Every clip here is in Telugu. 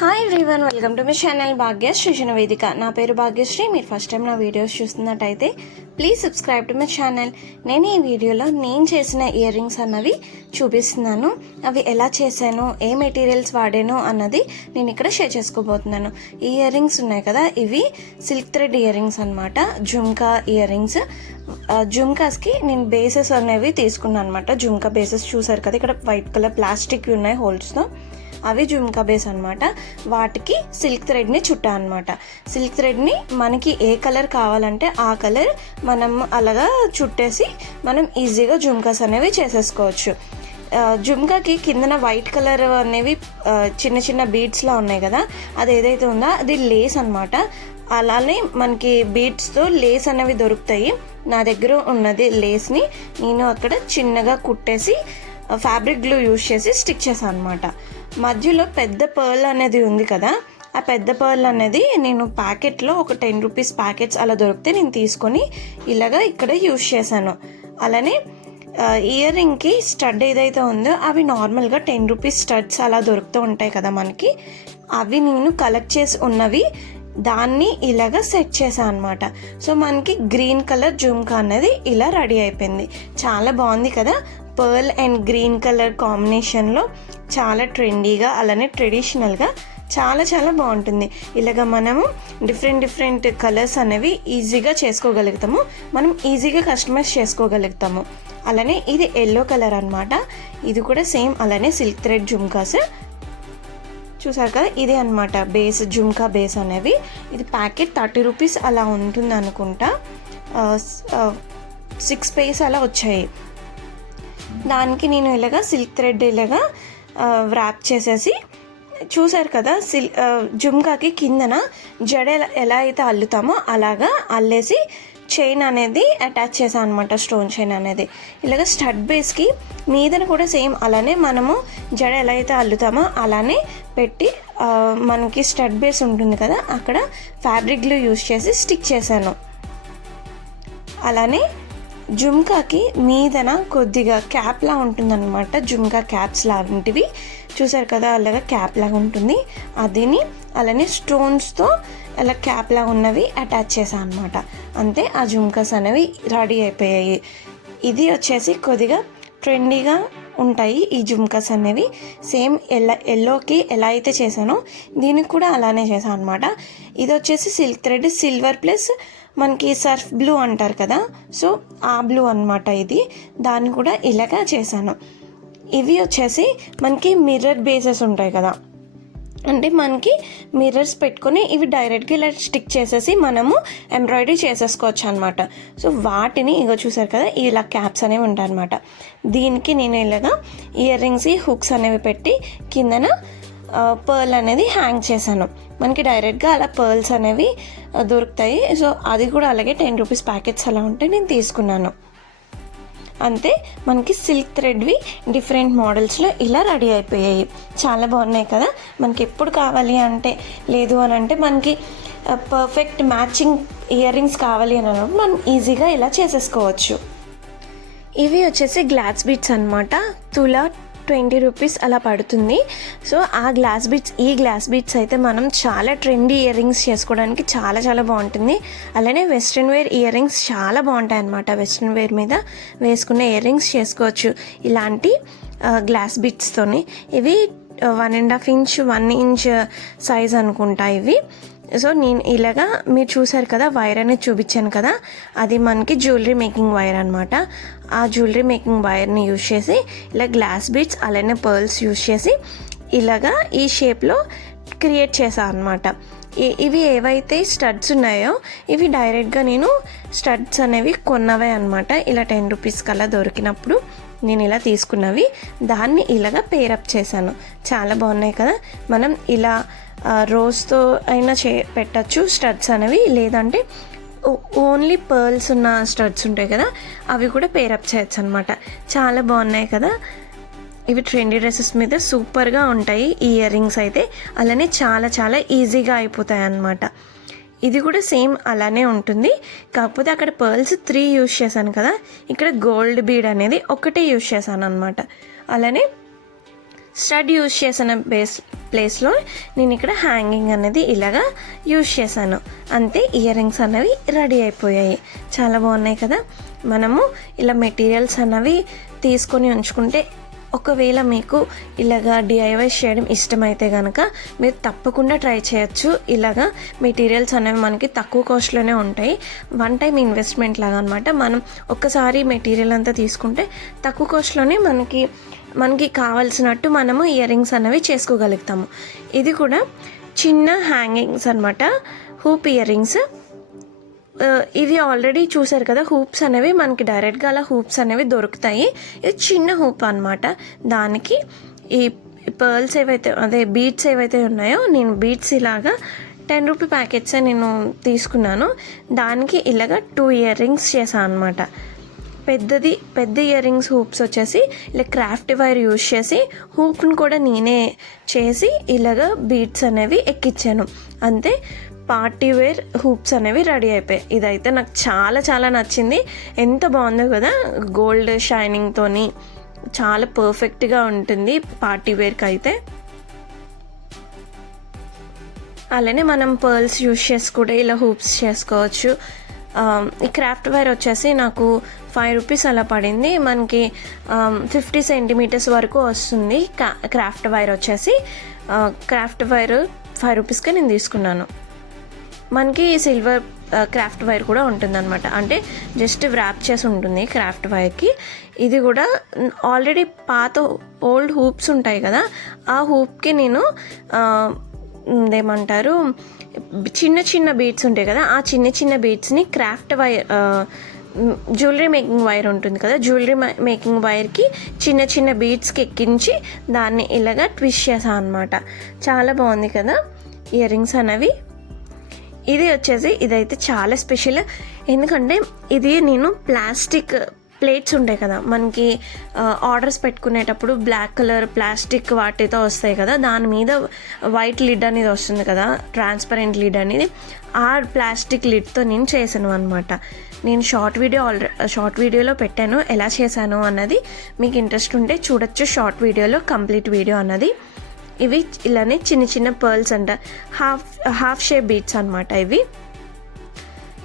Hi everyone, welcome to my channel Bhagyashree Vedika. నా పేరు భాగ్యశ్రీ. మీరు ఫస్ట్ టైం నా వీడియోస్ చూస్తున్నట్టయితే please subscribe to my channel. నేను ఈ వీడియోలో నేను చేసిన ఇయర్ రింగ్స్ అన్నవి చూపిస్తున్నాను. అవి ఎలా చేశాను, ఏ మెటీరియల్స్ వాడాను అన్నది నేను ఇక్కడ షేర్ చేసుకోబోతున్నాను. ఈ ఇయర్ రింగ్స్ ఉన్నాయి కదా, ఇవి సిల్క్ థ్రెడ్ ఇయర్ రింగ్స్ అనమాట. Jhumka ear rings. జుమ్కాస్కి నేను బేసెస్ అనేవి తీసుకున్నాను అనమాట. జుమ్కా బేసెస్ చూసారు కదా, ఇక్కడ వైట్ కలర్ ప్లాస్టిక్ ఉన్నాయి హోల్స్తో. అవి జుమ్కా బేస్ అనమాట. వాటికి సిల్క్ థ్రెడ్ని చుట్టా అనమాట. సిల్క్ థ్రెడ్ని మనకి ఏ కలర్ కావాలంటే ఆ కలర్ మనం అలాగా చుట్టేసి మనం ఈజీగా జుమ్కాస్ అనేవి చేసేసుకోవచ్చు. జుమ్కాకి కిందన వైట్ కలర్ అనేవి చిన్న చిన్న బీడ్స్లా ఉన్నాయి కదా, అది ఏదైతే ఉందో అది లేస్ అనమాట. అలానే మనకి బీడ్స్తో లేస్ అనేవి దొరుకుతాయి. నా దగ్గర ఉన్నది లేస్ని నేను అక్కడ చిన్నగా కుట్టేసి ఫ్యాబ్రిక్ గ్లూ యూజ్ చేసి స్టిక్ చేశాను అనమాట. మధ్యలో పెద్ద పర్ల్ అనేది ఉంది కదా, ఆ పెద్ద పర్ల్ అనేది నేను ప్యాకెట్లో ఒక 10 రూపీస్ ప్యాకెట్స్ అలా దొరికితే నేను తీసుకొని ఇలాగా ఇక్కడ యూజ్ చేశాను. అలానే ఇయర్ రింగ్కి స్టడ్ ఏదైతే ఉందో అవి నార్మల్గా 10 రూపీస్ స్టడ్స్ అలా దొరుకుతూ ఉంటాయి కదా మనకి. అవి నేను కలెక్ట్ చేసి ఉన్నవి దాన్ని ఇలాగా సెట్ చేశాను అనమాట. సో మనకి గ్రీన్ కలర్ జుమ్కా అనేది ఇలా రెడీ అయిపోయింది. చాలా బాగుంది కదా, పర్ల్ అండ్ గ్రీన్ కలర్ కాంబినేషన్లో చాలా ట్రెండీగా అలానే ట్రెడిషనల్గా చాలా చాలా బాగుంటుంది. ఇలాగ మనము డిఫరెంట్ కలర్స్ అనేవి ఈజీగా చేసుకోగలుగుతాము, మనం ఈజీగా కస్టమైజ్ చేసుకోగలుగుతాము. అలానే ఇది ఎల్లో కలర్ అనమాట. ఇది కూడా సేమ్ అలానే సిల్క్ థ్రెడ్ జుమ్కాస్ చూసారు కదా, ఇదే అనమాట బేస్, జుమ్కా బేస్ అనేవి. ఇది ప్యాకెట్ 30 రూపీస్ అలా ఉంటుంది అనుకుంటా. 6 పైస్ అలా వచ్చాయి. దానికి నేను ఇలాగా సిల్క్ థ్రెడ్ ఇలాగా వ్రాప్ చేసేసి చూసారు కదా, జుమ్కాకి కిందన జడ ఎలా అయితే అల్లుతామో అలాగా అల్లేసి చైన్ అనేది అటాచ్ చేసాను అనమాట. స్టోన్ చైన్ అనేది ఇలాగ స్టడ్ బేస్కి మీదన కూడా సేమ్ అలానే మనము జడ ఎలా అయితే అల్లుతామో అలానే పెట్టి మనకి స్టడ్ బేస్ ఉంటుంది కదా, అక్కడ ఫ్యాబ్రిక్ గ్లూ యూజ్ చేసి స్టిక్ చేశాను. అలానే జుమ్కాకి మీదన కొద్దిగా క్యాప్లా ఉంటుందన్నమాట. జుమ్కా క్యాప్స్ లాంటివి చూసారు కదా, అలాగా క్యాప్ లాగా ఉంటుంది. అదిని అలానే స్టోన్స్తో అలా క్యాప్ లాగా ఉన్నవి అటాచ్ చేశాను అనమాట. అంతే, ఆ జుమ్కాస్ అనేవి రెడీ అయిపోయాయి. ఇది వచ్చేసి కొద్దిగా ట్రెండీగా ఉంటాయి ఈ జుమ్కాస్ అనేవి. సేమ్ ఎల్లోకి ఎలా అయితే చేశానో దీనికి కూడా అలానే చేశాను అనమాట. ఇది వచ్చేసి సిల్క్ థ్రెడ్ సిల్వర్ ప్లస్ మనకి సర్ఫ్ బ్లూ అంటారు కదా, సో ఆ బ్లూ అనమాట ఇది. దాన్ని కూడా ఇలాగా చేశాను. ఇవి వచ్చేసి మనకి మిర్రర్ బేసెస్ ఉంటాయి కదా, అంటే మనకి మిర్రర్స్ పెట్టుకొని ఇవి డైరెక్ట్గా ఇలా స్టిక్ చేసేసి మనము ఎంబ్రాయిడరీ చేసేసుకోవచ్చు అనమాట. సో వాటిని ఇగో చూసారు కదా, ఇలా క్యాప్స్ అనేవి ఉంటాయి అనమాట. దీనికి నేను ఇలాగా ఇయర్ రింగ్స్ హుక్స్ అనేవి పెట్టి కిందన పర్ల్ అనేది హ్యాంగ్ చేశాను. మనకి డైరెక్ట్గా అలా పర్ల్స్ అనేవి దొరుకుతాయి. సో అది కూడా అలాగే 10 రూపీస్ ప్యాకెట్స్ అలా ఉంటే నేను తీసుకున్నాను. అంతే, మనకి సిల్క్ థ్రెడ్వి డిఫరెంట్ మోడల్స్లో ఇలా రెడీ అయిపోయాయి. చాలా బాగున్నాయి కదా. మనకి ఎప్పుడు కావాలి అంటే, లేదు అని అంటే మనకి పర్ఫెక్ట్ మ్యాచింగ్ ఇయర్ రింగ్స్ కావాలి అని అన్నప్పుడు మనం ఈజీగా ఇలా చేసేసుకోవచ్చు. ఇవి వచ్చేసి గ్లాస్ బీడ్స్ అనమాట. తులా 20 రూపీస్ అలా పడుతుంది. సో ఈ గ్లాస్ బీడ్స్ అయితే మనం చాలా ట్రెండీ ఇయర్ రింగ్స్ చేసుకోవడానికి చాలా చాలా బాగుంటుంది. అలానే వెస్ట్రన్ వేర్ ఇయర్ రింగ్స్ చాలా బాగుంటాయి అన్నమాట. వెస్ట్రన్ వేర్ మీద వేసుకునే ఇయర్ రింగ్స్ చేసుకోవచ్చు ఇలాంటి గ్లాస్ బీడ్స్తోని. ఇవి 1.5 ఇంచ్ 1 ఇంచ్ సైజ్ అనుకుంటా ఇవి. సో నేను ఇలాగా మీరు చూసారు కదా, వైర్ అనేది చూపించాను కదా, అది మనకి జ్యువెలరీ మేకింగ్ వైర్ అనమాట. ఆ జ్యువెలరీ మేకింగ్ వైర్ని యూజ్ చేసి ఇలా గ్లాస్ బీడ్స్ అలానే పర్ల్స్ యూజ్ చేసి ఇలాగా ఈ షేప్లో క్రియేట్ చేశాను అనమాట. ఇవి ఏవైతే స్టడ్స్ ఉన్నాయో ఇవి డైరెక్ట్గా నేను స్టడ్స్ అనేవి కొన్నవే అనమాట. ఇలా 10 రూపీస్ కల్లా దొరికినప్పుడు నేను ఇలా తీసుకున్నవి, దాన్ని ఇలాగా పేరప్ చేశాను. చాలా బాగున్నాయి కదా. మనం ఇలా రోజ్తో అయినా పెట్టచ్చు స్టడ్స్ అనేవి, లేదంటే ఓన్లీ పర్ల్స్ ఉన్న స్టడ్స్ ఉంటాయి కదా, అవి కూడా పేరప్ చేయొచ్చు అనమాట. చాలా బాగున్నాయి కదా. ఇవి ట్రెండీ డ్రెస్సెస్ మీద సూపర్గా ఉంటాయి ఈ ఇయర్ రింగ్స్ అయితే. అలానే చాలా చాలా ఈజీగా అయిపోతాయి అన్నమాట. ఇది కూడా సేమ్ అలానే ఉంటుంది, కాకపోతే అక్కడ పర్ల్స్ 3 యూజ్ చేశాను కదా, ఇక్కడ గోల్డ్ బీడ్ అనేది ఒకటే యూజ్ చేశాను అనమాట. అలానే స్టడ్ యూజ్ చేసిన ప్లేస్లో నేను ఇక్కడ హ్యాంగింగ్ అనేది ఇలాగా యూజ్ చేశాను. అంతే, ఇయర్ రింగ్స్ అనేవి రెడీ అయిపోయాయి. చాలా బాగున్నాయి కదా. మనము ఇలా మెటీరియల్స్ అనేవి తీసుకొని ఉంచుకుంటే, ఒకవేళ మీకు ఇలాగా డిఐవై చేయడం ఇష్టమైతే కనుక మీరు తప్పకుండా ట్రై చేయొచ్చు. ఇలాగా మెటీరియల్స్ అనేవి మనకి తక్కువ కాస్ట్లోనే ఉంటాయి. వన్ టైం ఇన్వెస్ట్మెంట్ లాగా అనమాట. మనం ఒక్కసారి మెటీరియల్ అంతా తీసుకుంటే తక్కువ కాస్ట్లోనే మనకి కావాల్సినట్టు మనము ఇయర్ రింగ్స్ అనేవి చేసుకోగలుగుతాము. ఇది కూడా చిన్న హ్యాంగింగ్స్ అనమాట, హూప్ ఇయర్ రింగ్స్. ఇది ఆల్రెడీ చూసారు కదా, హూప్స్ అనేవి మనకి డైరెక్ట్గా అలా హూప్స్ అనేవి దొరుకుతాయి. ఇది చిన్న హూప్ అనమాట. దానికి ఈ పర్ల్స్ బీడ్స్ ఏవైతే ఉన్నాయో, నేను బీడ్స్ ఇలాగా 10 రూపీ ప్యాకెట్సే నేను తీసుకున్నాను. దానికి ఇలాగా 2 ఇయర్ రింగ్స్ చేశాను అనమాట. పెద్ద ఇయర్ రింగ్స్ హూప్స్ వచ్చేసి ఇలా క్రాఫ్ట్ వైర్ యూజ్ చేసి హూప్ని కూడా నేనే చేసి ఇలాగా బీడ్స్ అనేవి ఎక్కించాను. అంతే, పార్టీ వేర్ హూప్స్ అనేవి రెడీ అయిపోయాయి. ఇదైతే నాకు చాలా చాలా నచ్చింది. ఎంత బాగుందో కదా, గోల్డ్ షైనింగ్తోని చాలా పర్ఫెక్ట్గా ఉంటుంది పార్టీ వేర్కి అయితే. అలానే మనం పర్ల్స్ యూజ్ చేసి కూడా ఇలా హూప్స్ చేసుకోవచ్చు. ఈ క్రాఫ్ట్ వైర్ వచ్చేసి నాకు 5 రూపీస్ అలా పడింది. మనకి 50 సెంటీమీటర్స్ వరకు వస్తుంది క్రాఫ్ట్ వైర్ వచ్చేసి. క్రాఫ్ట్ వైర్ 5 రూపీస్కే నేను తీసుకున్నాను. మనకి సిల్వర్ క్రాఫ్ట్ వైర్ కూడా ఉంటుందన్నమాట. అంటే జస్ట్ వ్రాప్ చేసి ఉంటుంది క్రాఫ్ట్ వైర్కి. ఇది కూడా ఆల్రెడీ పాత ఓల్డ్ హూప్స్ ఉంటాయి కదా, ఆ హూప్కి నేను ఏమంటారు, చిన్న చిన్న బీడ్స్ ఉంటాయి కదా, ఆ చిన్న బీడ్స్ని craft wire, jewellery making wire ఉంటుంది కదా, జ్యువెలరీ మేకింగ్ వైర్కి చిన్న బీడ్స్కి ఎక్కించి దాన్ని ఇలాగా ట్విస్ట్ చేసాను అనమాట. చాలా బాగుంది కదా ఇయర్ రింగ్స్ అనేవి. ఇదైతే చాలా స్పెషల్. ఎందుకంటే ఇది నేను ప్లాస్టిక్ ప్లేట్స్ ఉంటాయి కదా, మనకి ఆర్డర్స్ పెట్టుకునేటప్పుడు బ్లాక్ కలర్ ప్లాస్టిక్ వాటితో వస్తాయి కదా, దాని మీద వైట్ లిడ్ అనేది వస్తుంది కదా, ట్రాన్స్పరెంట్ లిడ్ అనేది, ఆ ప్లాస్టిక్ లిడ్తో నేను చేశాను అనమాట. నేను షార్ట్ వీడియోలో పెట్టాను ఎలా చేశాను అన్నది. మీకు ఇంట్రెస్ట్ ఉంటే చూడొచ్చు షార్ట్ వీడియోలో, కంప్లీట్ వీడియో అన్నది. ఇవి ఇలానే చిన్న పర్ల్స్ అంట, హాఫ్ షేప్ బీడ్స్ అనమాట. ఇవి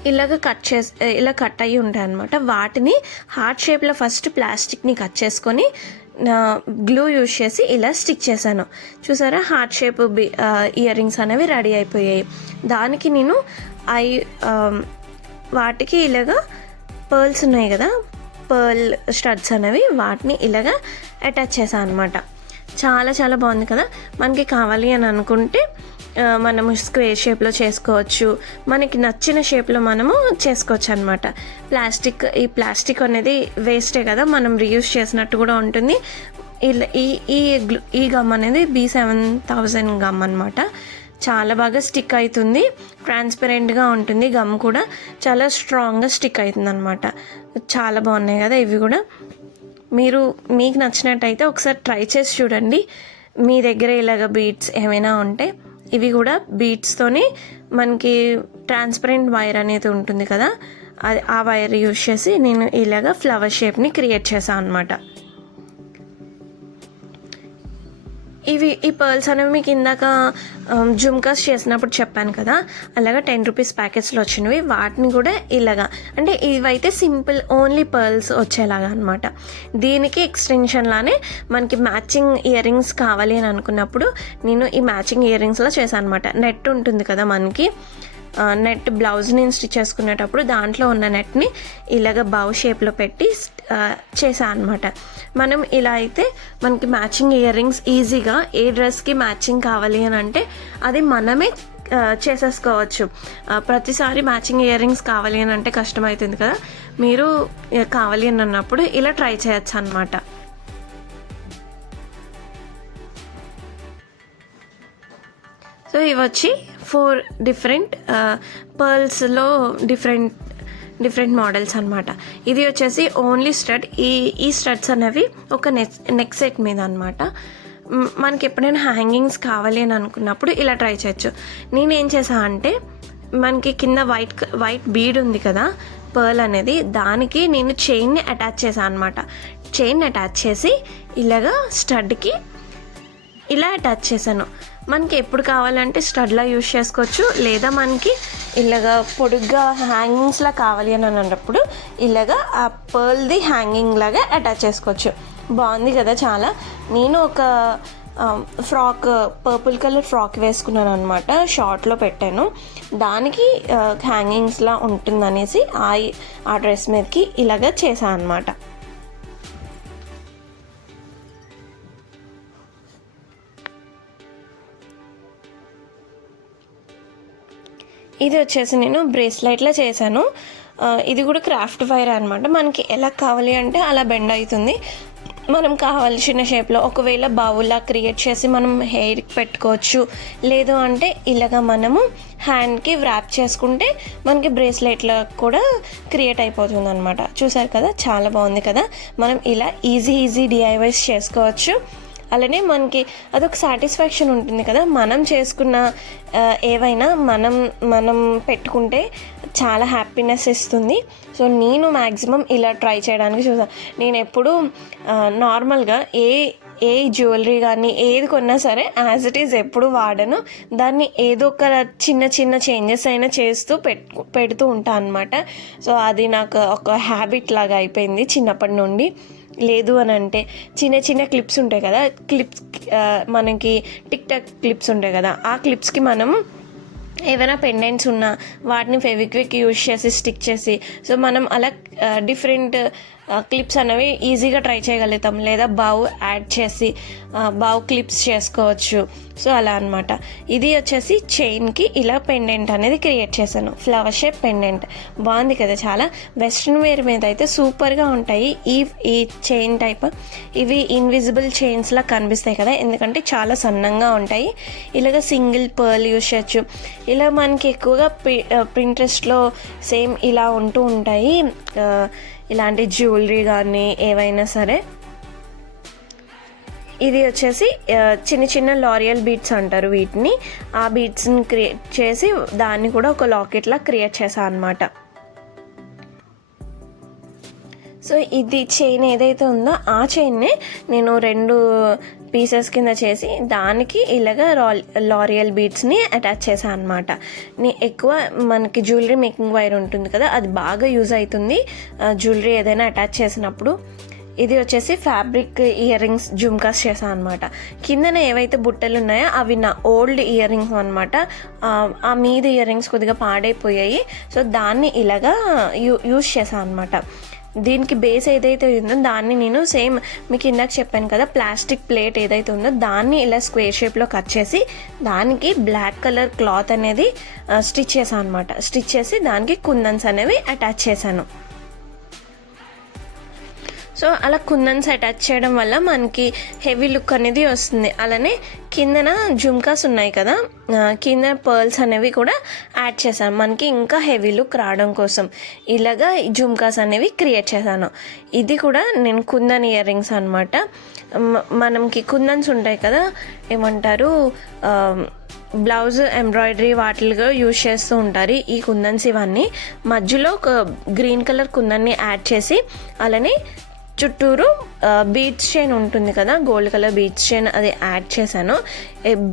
ఇలా కట్ అయ్యి ఉంటాయి అనమాట. వాటిని హార్ట్ షేప్లో ఫస్ట్ ప్లాస్టిక్ని కట్ చేసుకొని గ్లూ యూజ్ చేసి ఇలా స్టిక్ చేశాను. చూసారా, హార్ట్ షేప్ ఇయర్ రింగ్స్ అనేవి రెడీ అయిపోయాయి. దానికి నేను వాటికి ఇలాగా పర్ల్స్ ఉన్నాయి కదా, పర్ల్ స్టడ్స్ అనేవి, వాటిని ఇలాగా అటాచ్ చేశాను అనమాట. చాలా చాలా బాగుంది కదా. మనకి కావాలి అని అనుకుంటే మనము స్క్వేర్ షేప్లో చేసుకోవచ్చు, మనకి నచ్చిన షేప్లో మనము చేసుకోవచ్చు అనమాట. ఈ ప్లాస్టిక్ అనేది వేస్టే కదా, మనం రీయూజ్ చేసినట్టు కూడా ఉంటుంది. ఇలా ఈ గమ్ అనేది B7000 గమ్ అనమాట. చాలా బాగా స్టిక్ అవుతుంది, ట్రాన్స్పరెంట్గా ఉంటుంది. గమ్ కూడా చాలా స్ట్రాంగ్గా స్టిక్ అవుతుంది అనమాట. చాలా బాగున్నాయి కదా ఇవి కూడా. మీకు నచ్చినట్టయితే ఒకసారి ట్రై చేసి చూడండి. మీ దగ్గర ఇలాగ బీడ్స్ ఏమైనా ఉంటే, ఇవి కూడా బీడ్స్తోని మనకి ట్రాన్స్పరెంట్ వైర్ అనేది ఉంటుంది కదా, ఆ వైర్ యూజ్ చేసి నేను ఇలాగ ఫ్లవర్ షేప్ని క్రియేట్ చేశాను అనమాట. ఈ పర్ల్స్ అనేవి మీకు ఇందాక జుమ్కాస్ చేసినప్పుడు చెప్పాను కదా, అలాగా 10 రూపీస్ ప్యాకెట్స్లో వచ్చినవి. వాటిని కూడా ఇలాగా, అంటే ఇవైతే సింపుల్ ఓన్లీ పర్ల్స్ వచ్చేలాగా అనమాట. దీనికి ఎక్స్టెన్షన్ లానే మనకి మ్యాచింగ్ ఇయర్ రింగ్స్ కావాలి అని అనుకున్నప్పుడు నేను ఈ మ్యాచింగ్ ఇయర్ రింగ్స్లో చేశాను అనమాట. నెట్ ఉంటుంది కదా మనకి, నెట్ బ్లౌజ్ని స్టిచ్ చేసుకునేటప్పుడు దాంట్లో ఉన్న నెట్ని ఇలాగ బౌ షేప్లో పెట్టి చేశాను అనమాట. మనం ఇలా అయితే మనకి మ్యాచింగ్ ఇయర్ రింగ్స్ ఈజీగా ఏ డ్రెస్కి మ్యాచింగ్ కావాలి అని అంటే అది మనమే చేసేసుకోవచ్చు. ప్రతిసారి మ్యాచింగ్ ఇయర్ రింగ్స్ కావాలి అని అంటే కష్టమవుతుంది కదా, మీరు కావాలి అని అన్నప్పుడు ఇలా ట్రై చేయొచ్చు అనమాట. సో ఇవి వచ్చి 4 డిఫరెంట్ పర్ల్స్లో డిఫరెంట్ మోడల్స్ అనమాట. ఇది వచ్చేసి ఓన్లీ స్టడ్. ఈ స్టడ్స్ అనేవి ఒక నెక్ సెట్ మీద అనమాట. మనకి ఎప్పుడైనా హ్యాంగింగ్స్ కావాలి అని అనుకున్నప్పుడు ఇలా ట్రై చేయొచ్చు. నేనేం చేసా అంటే, మనకి కింద వైట్ బీడ్ ఉంది కదా పర్ల్ అనేది, దానికి నేను చైన్ని అటాచ్ చేశాను అనమాట. చైన్ అటాచ్ చేసి ఇలాగా స్టడ్కి ఇలా అటాచ్ చేశాను. మనకి ఎప్పుడు కావాలంటే స్టడ్లా యూజ్ చేసుకోవచ్చు, లేదా మనకి ఇలాగా పొడుగ్గా హ్యాంగింగ్స్లా కావాలి అని అన్నప్పుడు ఇలాగా ఆ పర్ల్ది హ్యాంగింగ్ లాగా అటాచ్ చేసుకోవచ్చు. బాగుంది కదా చాలా. నేను ఒక ఫ్రాక్ పర్పుల్ కలర్ ఫ్రాక్ వేసుకున్నాను అనమాట, షార్ట్లో పెట్టాను. దానికి హ్యాంగింగ్స్లా ఉంటుందనేసి ఆ డ్రెస్ మీదకి ఇలాగ చేశాను అనమాట. ఇది వచ్చేసి నేను బ్రేస్లెట్లో చేశాను. ఇది కూడా క్రాఫ్ట్ వైర్ అనమాట. మనకి ఎలా కావాలి అంటే అలా బెండ్ అవుతుంది. మనం కావాల్సిన షేప్లో ఒకవేళ బౌల్లా క్రియేట్ చేసి మనం హెయిర్కి పెట్టుకోవచ్చు, లేదు అంటే ఇలాగ మనము హ్యాండ్కి వ్రాప్ చేసుకుంటే మనకి బ్రేస్లెట్లో కూడా క్రియేట్ అయిపోతుంది అనమాట. చూసారు కదా, చాలా బాగుంది కదా. మనం ఇలా ఈజీ డిఐవైస్ చేసుకోవచ్చు. అలానే మనకి అదొక సాటిస్ఫాక్షన్ ఉంటుంది కదా, మనం చేసుకున్న ఏవైనా మనం పెట్టుకుంటే చాలా హ్యాపీనెస్ ఇస్తుంది. సో నేను మ్యాక్సిమం ఇలా ట్రై చేయడానికి చూసాను. నేను ఎప్పుడు నార్మల్గా ఏ జ్యువెలరీ కానీ ఏది కొన్నా సరే యాజ్ ఇట్ ఈజ్ ఎప్పుడు వాడను. దాన్ని ఏదో ఒక చిన్న చేంజెస్ అయినా చేస్తూ పెడుతూ ఉంటాను అనమాట. సో అది నాకు ఒక హ్యాబిట్ లాగా అయిపోయింది చిన్నప్పటి నుండి. లేదు అని అంటే చిన్న క్లిప్స్ ఉంటాయి కదా, మనకి టిక్ టాక్ క్లిప్స్ ఉంటాయి కదా, ఆ క్లిప్స్కి మనం ఏవైనా పెండెంట్స్ ఉన్నా వాటిని ఫెవిక్విక్ యూజ్ చేసి స్టిక్ చేసి, సో మనం అలా డిఫరెంట్ క్లిప్స్ అనేవి ఈజీగా ట్రై చేయగలుగుతాం. లేదా బావు యాడ్ చేసి బావు క్లిప్స్ చేసుకోవచ్చు. సో అలా అనమాట. ఇది వచ్చేసి చైన్కి ఇలా పెండెంట్ అనేది క్రియేట్ చేశాను, ఫ్లవర్ షేప్ పెండెంట్. బాగుంది కదా చాలా. వెస్ట్రన్ వేర్ మీద అయితే సూపర్గా ఉంటాయి ఈ చైన్ టైప్. ఇవి ఇన్విజిబుల్ చైన్స్లా కనిపిస్తాయి కదా, ఎందుకంటే చాలా సన్నంగా ఉంటాయి. ఇలాగ సింగిల్ పర్ల్ యూజ్ చేయొచ్చు. ఇలా మనకి ఎక్కువగా పింట్రెస్ట్లో సేమ్ ఇలా ఉంటూ ఉంటాయి ఇలాంటి జ్యువెలరీ కానీ ఏవైనా సరే. ఇది వచ్చేసి చిన్న లారియల్ బీడ్స్ అంటారు వీటిని. ఆ బీడ్స్ని క్రియేట్ చేసి దాన్ని కూడా ఒక లాకెట్లా క్రియేట్ చేశాను అనమాట. సో ఇది చైన్ ఏదైతే ఉందో ఆ చైన్నే నేను 2 పీసెస్ కింద చేసి దానికి ఇలాగ లారియల్ బీడ్స్ని అటాచ్ చేశాను అనమాట. ఎక్కువ మనకి జ్యువెలరీ మేకింగ్ వైర్ ఉంటుంది కదా, అది బాగా యూజ్ అవుతుంది జ్యువెలరీ ఏదైనా అటాచ్ చేసినప్పుడు. ఇది వచ్చేసి ఫ్యాబ్రిక్ ఇయర్ రింగ్స్ జుమ్కాస్ చేశాను అనమాట. కిందన ఏవైతే బుట్టలు ఉన్నాయో అవి నా ఓల్డ్ ఇయర్ రింగ్స్ అనమాట. ఆ మీద ఇయర్ రింగ్స్ కొద్దిగా పాడైపోయాయి. సో దాన్ని ఇలాగా యూజ్ చేశాను అనమాట. దీనికి బేస్ ఏదైతే ఉందో దాన్ని నేను సేమ్ మీకు ఇందాక చెప్పాను కదా, ప్లాస్టిక్ ప్లేట్ ఏదైతే ఉందో దాన్ని ఇలా స్క్వేర్ షేప్లో కట్ చేసి దానికి బ్లాక్ కలర్ క్లాత్ అనేది స్టిచ్ చేశాను అనమాట. స్టిచ్ చేసి దానికి కుందన్స్ అనేవి అటాచ్ చేశాను. సో అలా కుందన్స్ అటాచ్ చేయడం వల్ల మనకి హెవీ లుక్ అనేది వస్తుంది. అలానే కిందన జుమ్కాస్ ఉన్నాయి కదా, కింద పర్ల్స్ అనేవి కూడా యాడ్ చేశాను మనకి ఇంకా హెవీ లుక్ రావడం కోసం. ఇలాగా జుమ్కాస్ అనేవి క్రియేట్ చేశాను. ఇది కూడా నేను కుందన్ ఇయర్ రింగ్స్ అనమాట. మనకి కుందన్స్ ఉంటాయి కదా, ఏమంటారు బ్లౌజ్ ఎంబ్రాయిడరీ వాటిలుగా యూజ్ చేస్తూ ఉంటారు ఈ కుందన్స్. ఇవన్నీ మధ్యలో ఒక గ్రీన్ కలర్ కుందన్ని యాడ్ చేసి అలానే చుట్టూరు బీడ్స్ చైన్ ఉంటుంది కదా, గోల్డ్ కలర్ బీడ్స్ చైన్ అది యాడ్ చేశాను.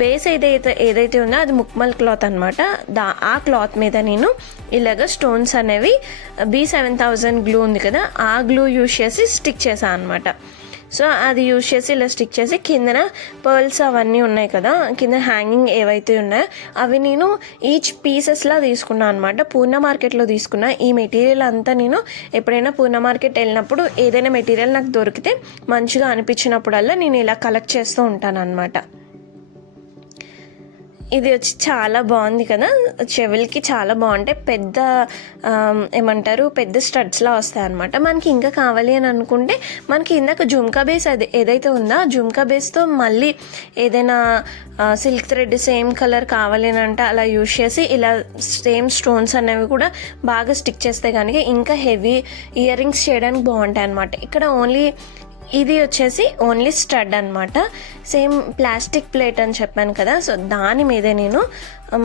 బేస్ ఏదైతే ఉందో అది ముక్మల్ క్లాత్ అనమాట. ఆ క్లాత్ మీద నేను ఇలాగ స్టోన్స్ అనేవి B7000 గ్లూ ఉంది కదా, ఆ గ్లూ యూజ్ చేసి స్టిక్ చేశాను అనమాట. సో అది యూజ్ చేసి ఇలా స్టిక్ చేసి కిందన పర్ల్స్ అవన్నీ ఉన్నాయి కదా, కింద హ్యాంగింగ్ ఏవైతే ఉన్నాయో అవి నేను ఈచ్ పీసెస్లా తీసుకున్నాను అనమాట. పూర్ణ మార్కెట్లో తీసుకున్నా. ఈ మెటీరియల్ అంతా నేను ఎప్పుడైనా పూర్ణ మార్కెట్ వెళ్ళినప్పుడు ఏదైనా మెటీరియల్ నాకు దొరికితే మంచిగా అనిపించినప్పుడల్లా నేను ఇలా కలెక్ట్ చేస్తూ ఉంటాను అనమాట. ఇది వచ్చి చాలా బాగుంది కదా, చెవులకి చాలా బాగుంటాయి. పెద్ద స్టడ్స్లా వస్తాయి అనమాట. మనకి ఇంకా కావాలి అని అనుకుంటే మనకి ఇందాక జుమ్కా బేస్ ఏదైతే ఉందో ఆ జుమ్కా బేస్తో మళ్ళీ ఏదైనా సిల్క్ థ్రెడ్ సేమ్ కలర్ కావాలి అని అంటే అలా యూజ్ చేసి ఇలా సేమ్ స్టోన్స్ అనేవి కూడా బాగా స్టిక్ చేస్తే కనుక ఇంకా హెవీ ఇయర్ రింగ్స్ చేయడానికి బాగుంటాయి అనమాట. ఇక్కడ ఇది వచ్చేసి ఓన్లీ స్టడ్ అనమాట. సేమ్ ప్లాస్టిక్ ప్లేట్ అని చెప్పాను కదా, సో దాని మీదే నేను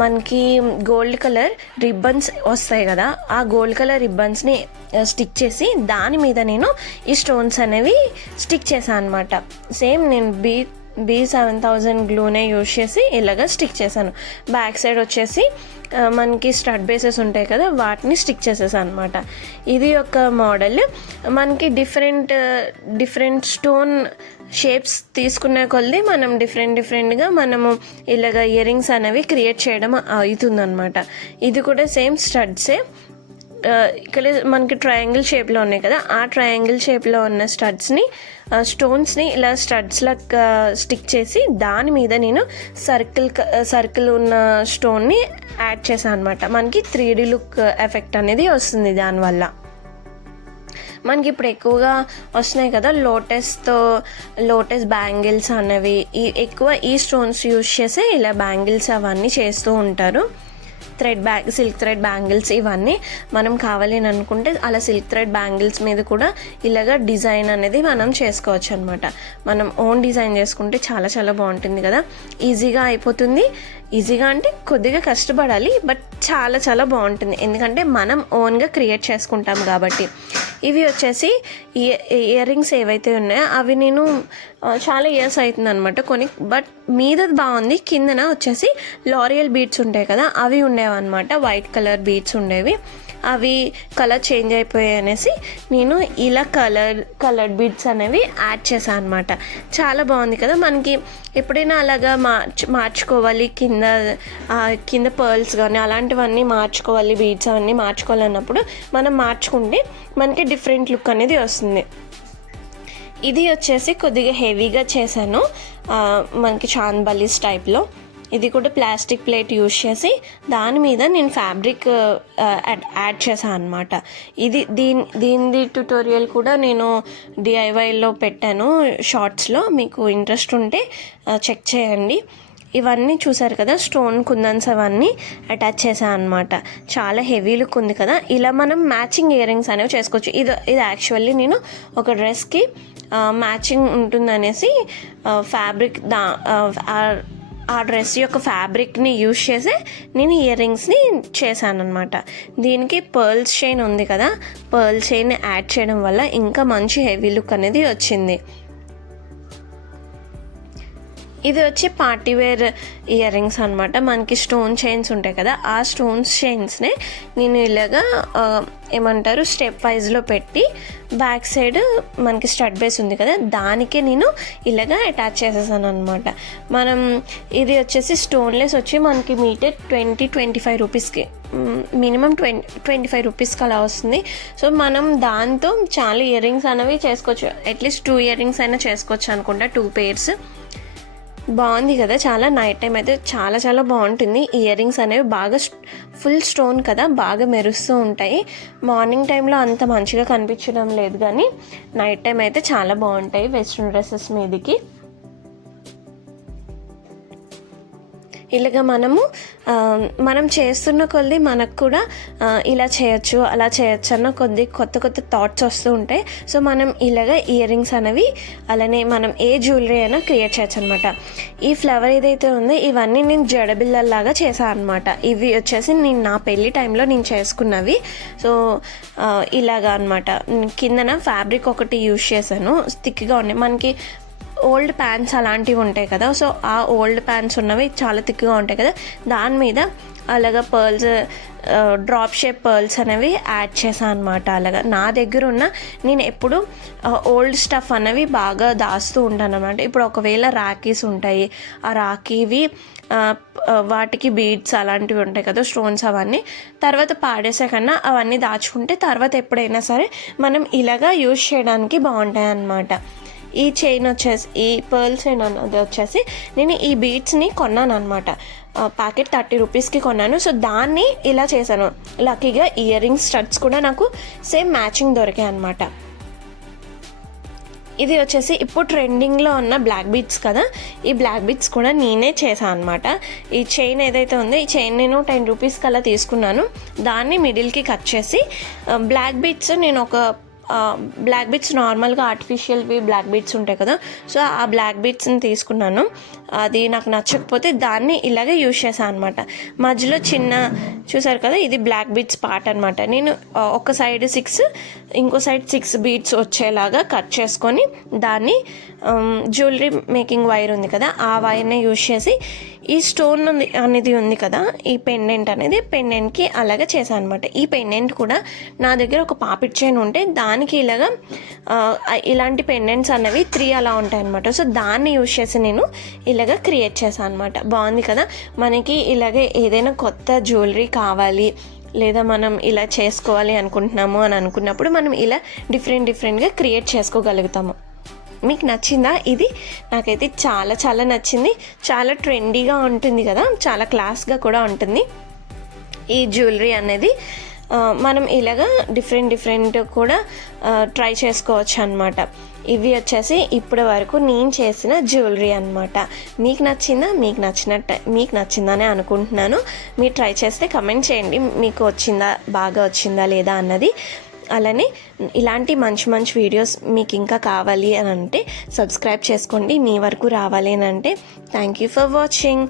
మనకి గోల్డ్ కలర్ రిబ్బన్స్ వస్తాయి కదా, ఆ గోల్డ్ కలర్ రిబ్బన్స్ని స్టిక్ చేసి దాని మీద నేను ఈ స్టోన్స్ అనేవి స్టిక్ చేశాను అనమాట. సేమ్ నేను B7000 గ్లూనే యూజ్ చేసి ఇలాగ స్టిక్ చేశాను. బ్యాక్ సైడ్ వచ్చేసి మనకి స్టడ్ బేసెస్ ఉంటాయి కదా, వాటిని స్టిక్ చేసేసాను అనమాట. ఇది ఒక మోడల్. మనకి డిఫరెంట్ స్టోన్ షేప్స్ తీసుకునే కొద్దీ మనం డిఫరెంట్గా మనము ఇలాగ ఇయర్ రింగ్స్ అనేవి క్రియేట్ చేయడం అవుతుందన్నమాట. ఇది కూడా సేమ్ స్టడ్సే. ఇక్కడ మనకి ట్రయాంగిల్ షేప్లో ఉన్నాయి కదా, ఆ ట్రయాంగిల్ షేప్లో ఉన్న స్టోన్స్ని ఇలా స్టడ్స్లా స్టిక్ చేసి దాని మీద నేను సర్కిల్ ఉన్న స్టోన్ని యాడ్ చేశాను అనమాట. మనకి 3D లుక్ ఎఫెక్ట్ అనేది వస్తుంది దానివల్ల. మనకి ఇప్పుడు ఎక్కువగా వస్తున్నాయి కదా లోటస్ బ్యాంగిల్స్ అనేవి, ఎక్కువ ఈ స్టోన్స్ యూజ్ చేసి ఇలా బ్యాంగిల్స్ అవన్నీ చేస్తూ ఉంటారు. సిల్క్ థ్రెడ్ బ్యాంగిల్స్ ఇవన్నీ మనం కావాలి అని అనుకుంటే అలా సిల్క్ థ్రెడ్ బ్యాంగిల్స్ మీద కూడా ఇలాగ డిజైన్ అనేది మనం చేసుకోవచ్చు అనమాట. మనం ఓన్ డిజైన్ చేసుకుంటే చాలా చాలా బాగుంటుంది కదా, ఈజీగా అయిపోతుంది. ఈజీగా అంటే కొద్దిగా కష్టపడాలి, బట్ చాలా చాలా బాగుంటుంది, ఎందుకంటే మనం ఓన్గా క్రియేట్ చేసుకుంటాం కాబట్టి. ఇవి వచ్చేసి ఇయర్ రింగ్స్ ఏవైతే ఉన్నాయో అవి నేను చాలా ఇయర్స్ అవుతుంది అనమాట కొని, బట్ మీదది బాగుంది. కిందన వచ్చేసి లారియల్ బీడ్స్ ఉంటాయి కదా, అవి ఉండేవి అనమాట. వైట్ కలర్ బీడ్స్ ఉండేవి, అవి కలర్ చేంజ్ అయిపోయాయి అనేసి నేను ఇలా కలర్డ్ బీడ్స్ అనేవి యాడ్ చేశాను అనమాట. చాలా బాగుంది కదా. మనకి ఎప్పుడైనా అలాగా మార్చుకోవాలి, కింద పర్ల్స్ కానీ అలాంటివన్నీ మార్చుకోవాలి, బీడ్స్ అవన్నీ మార్చుకోవాలన్నప్పుడు మనం మార్చుకుంటే మనకి డిఫరెంట్ లుక్ అనేది వస్తుంది. ఇది వచ్చేసి కొద్దిగా హెవీగా చేశాను, మనకి చాందబాలీస్ టైప్లో. ఇది కూడా ప్లాస్టిక్ ప్లేట్ యూజ్ చేసి దాని మీద నేను ఫ్యాబ్రిక్ యాడ్ చేశాను అనమాట. దీని ట్యుటోరియల్ కూడా నేను DIYలో పెట్టాను షార్ట్స్లో, మీకు ఇంట్రెస్ట్ ఉంటే చెక్ చేయండి. ఇవన్నీ చూసారు కదా, స్టోన్ కుందన్స్ అవన్నీ అటాచ్ చేశాను అనమాట. చాలా హెవీ లుక్ ఉంది కదా. ఇలా మనం మ్యాచింగ్ ఇయర్ రింగ్స్ అనేవి చేసుకోవచ్చు. ఇది యాక్చువల్లీ నేను ఒక డ్రెస్కి మ్యాచింగ్ ఉంటుందనేసి ఫ్యాబ్రిక్ ఆ డ్రెస్ యొక్క ఫ్యాబ్రిక్ని యూజ్ చేసి నేను ఇయర్ రింగ్స్ని చేశాను అనమాట. దీనికి పర్ల్స్ చైన్ ఉంది కదా, పర్ల్ చైన్ యాడ్ చేయడం వల్ల ఇంకా మంచి హెవీ లుక్ అనేది వచ్చింది. ఇది వచ్చి పార్టీవేర్ ఇయర్ రింగ్స్ అనమాట. మనకి స్టోన్ చైన్స్ ఉంటాయి కదా, ఆ స్టోన్స్ చైన్స్ని నేను ఇలాగా ఏమంటారు స్టెప్ వైజ్లో పెట్టి బ్యాక్ సైడ్ మనకి స్టడ్ బేస్ ఉంది కదా, దానికే నేను ఇలాగా అటాచ్ చేసేసాను అనమాట. ఇది వచ్చేసి స్టోన్లెస్ వచ్చి మనకి మీటర్ 20-25 రూపీస్కి, మినిమం 25 రూపీస్కి అలా వస్తుంది. సో మనం దాంతో చాలా ఇయర్ రింగ్స్ అనేవి చేసుకోవచ్చు. అట్లీస్ట్ 2 ఇయర్ రింగ్స్ అయినా చేసుకోవచ్చు అనుకుంటా, 2 pairs. బాగుంది కదా. చాలా నైట్ టైం అయితే చాలా చాలా బాగుంటుంది. ఇయర్ రింగ్స్ అనేవి బాగా ఫుల్ స్టోన్ కదా, బాగా మెరుస్తూ ఉంటాయి. మార్నింగ్ టైంలో అంత మంచిగా కనిపించడం లేదు, కానీ నైట్ టైం అయితే చాలా బాగుంటాయి వెస్ట్రన్ డ్రెస్సెస్ మీదకి. ఇలాగ మనం చేస్తున్న కొద్ది మనకు కూడా ఇలా చేయొచ్చు అలా చేయొచ్చు అన్న కొత్త థాట్స్ వస్తూ ఉంటాయి. సో మనం ఇలాగ ఇయర్ రింగ్స్ అనేవి అలానే మనం ఏ జ్యువెలరీ అయినా క్రియేట్ చేయొచ్చు అనమాట. ఈ ఫ్లవర్ ఏదైతే ఉందో ఇవన్నీ నేను జడబిల్లల్లాగా చేశాను అనమాట. ఇవి వచ్చేసి నేను నా పెళ్ళి టైంలో నేను చేసుకున్నవి. సో ఇలాగా అనమాట. కిందన ఫ్యాబ్రిక్ ఒకటి యూజ్ చేశాను, థిక్గా ఉన్నాయి. మనకి ఓల్డ్ ప్యాంట్స్ అలాంటివి ఉంటాయి కదా, సో ఆ ఓల్డ్ ప్యాంట్స్ ఉన్నవి చాలా థిక్గా ఉంటాయి కదా, దాని మీద అలాగా పర్ల్స్ డ్రాప్ షేప్ పర్ల్స్ అనేవి యాడ్ చేశాను అనమాట. అలాగా నా దగ్గర ఉన్న నేను ఎప్పుడు ఓల్డ్ స్టఫ్ అనేవి బాగా దాస్తూ ఉంటాను అనమాట. ఇప్పుడు ఒకవేళ రాఖీస్ ఉంటాయి, ఆ రాఖీవి వాటికి బీడ్స్ అలాంటివి ఉంటాయి కదా, స్టోన్స్ అవన్నీ తర్వాత పాడేసే కన్నా అవన్నీ దాచుకుంటే తర్వాత ఎప్పుడైనా సరే మనం ఇలాగా యూజ్ చేయడానికి బాగుంటాయి అన్నమాట. ఈ చైన్ వచ్చేసి ఈ పర్ల్ చైన్ అన్నది వచ్చేసి నేను ఈ బీడ్స్ని కొన్నాను అనమాట. ప్యాకెట్ 30 రూపీస్కి కొన్నాను. సో దాన్ని ఇలా చేశాను. లక్కీగా ఇయర్ రింగ్స్ స్టడ్స్ కూడా నాకు సేమ్ మ్యాచింగ్ దొరికాయి అనమాట. ఇది వచ్చేసి ఇప్పుడు ట్రెండింగ్లో ఉన్న బ్లాక్ బీడ్స్ కదా, ఈ బ్లాక్ బీడ్స్ కూడా నేనే చేశాను అనమాట. ఈ చైన్ ఏదైతే ఉందో ఈ చైన్ నేను 10 రూపీస్కి అలా తీసుకున్నాను. దాన్ని మిడిల్కి కట్ చేసి బ్లాక్ బీడ్స్ నేను ఒక బ్లాక్ బీడ్స్ నార్మల్గా ఆర్టిఫిషియల్వి బ్లాక్ బీడ్స్ ఉంటాయి కదా, సో ఆ బ్లాక్ బీడ్స్ని తీసుకున్నాను. అది నాకు నచ్చకపోతే దాన్ని ఇలాగే యూజ్ చేశాను అనమాట. మధ్యలో చిన్న చూసారు కదా, ఇది బ్లాక్ బీడ్స్ పార్ట్ అనమాట. నేను ఒక సైడ్ 6 ఇంకో సైడ్ 6 బీడ్స్ వచ్చేలాగా కట్ చేసుకొని దాన్ని జ్యువెలరీ మేకింగ్ వైర్ ఉంది కదా, ఆ వైర్ని యూజ్ చేసి ఈ స్టోన్ అనేది ఉంది కదా, ఈ పెండెంట్ అనేది పెండెంట్కి అలాగే చేశాను అనమాట. ఈ పెండెంట్ కూడా నా దగ్గర ఒక పాపిట్ చైన్ ఉంటే దానికి ఇలాగా ఇలాంటి పెండెంట్స్ అనేవి 3 అలా ఉంటాయి అనమాట. సో దాన్ని యూజ్ చేసి నేను ఇలాగ క్రియేట్ చేశాను అనమాట. బాగుంది కదా. మనకి ఇలాగే ఏదైనా కొత్త జ్యువెలరీ కావాలి లేదా మనం ఇలా చేసుకోవాలి అనుకుంటున్నాము అని అనుకున్నప్పుడు మనం ఇలా డిఫరెంట్గా క్రియేట్ చేసుకోగలుగుతాము. మీకు నచ్చిందా? ఇది నాకైతే చాలా చాలా నచ్చింది. చాలా ట్రెండీగా ఉంటుంది కదా, చాలా క్లాస్గా కూడా ఉంటుంది ఈ జ్యువెలరీ అనేది. మనం ఇలాగా డిఫరెంట్ కూడా ట్రై చేసుకోవచ్చు అనమాట. ఇవి వచ్చేసి ఇప్పటి వరకు నేను చేసిన జ్యువెలరీ అనమాట. మీకు నచ్చిందా? మీకు నచ్చిందనే అనుకుంటున్నాను. మీరు ట్రై చేస్తే కమెంట్ చేయండి, మీకు వచ్చిందా, బాగా వచ్చిందా లేదా అన్నది. అలానే ఇలాంటి మంచి వీడియోస్ మీకు ఇంకా కావాలి అని అంటే సబ్స్క్రైబ్ చేసుకోండి. మీ వరకు రావాలి అని అంటే థ్యాంక్ యూ ఫర్ వాచింగ్.